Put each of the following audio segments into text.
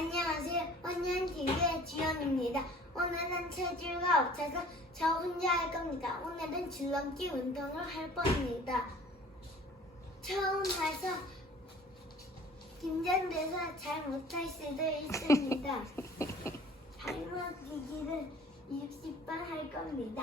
안녕하세요. 언니한 TV의 지연입니다. 오늘은 체질가 없어서 저 혼자 할 겁니다. 오늘은 줄넘기 운동을 할 겁니다. 처음 해서 긴장돼서 잘 못할 수도 있습니다. 할머니기를 60번 할 겁니다.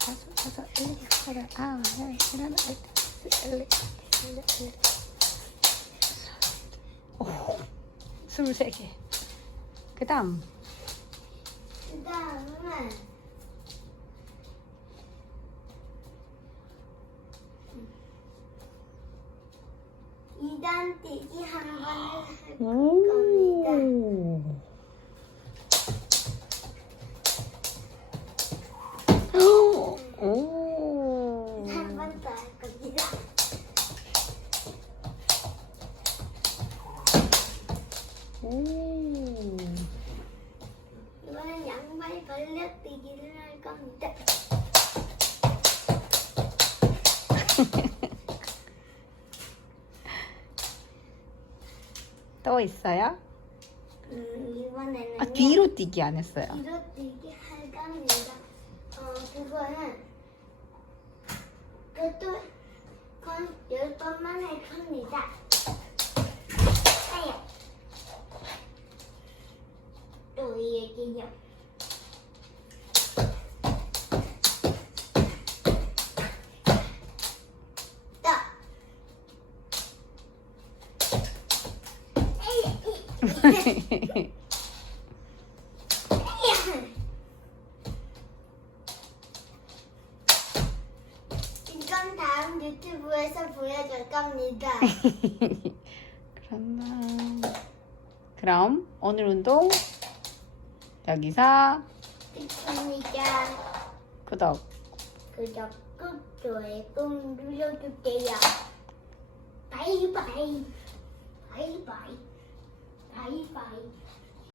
넷, 다섯, 여섯, 일곱, 여덟, 아홉, 열, 열하나, 열넷, 열여덟, 열여덟, 오, 스물세 개. 그 다음, 그 다음은 이단 뛰기 한 번을 할 겁니 오, 이번엔 양발 벌려 뛰기를 할 겁니다. 또 있어요? 음, 이번에는 아, 뒤로 뛰기 안 했어요. 뒤로 뛰기 할 겁니다. 어, 그거는 그것도 건, 열 번만 할 겁니다. 이건 다음 유튜브에서 보여줄 겁니다. 그럼, 그럼 오늘 운동 여기서 있습니다. 구독. 구독 꾹 좋아요 꾹 눌러주세요. 바이바이. 바이바이. 바이바이.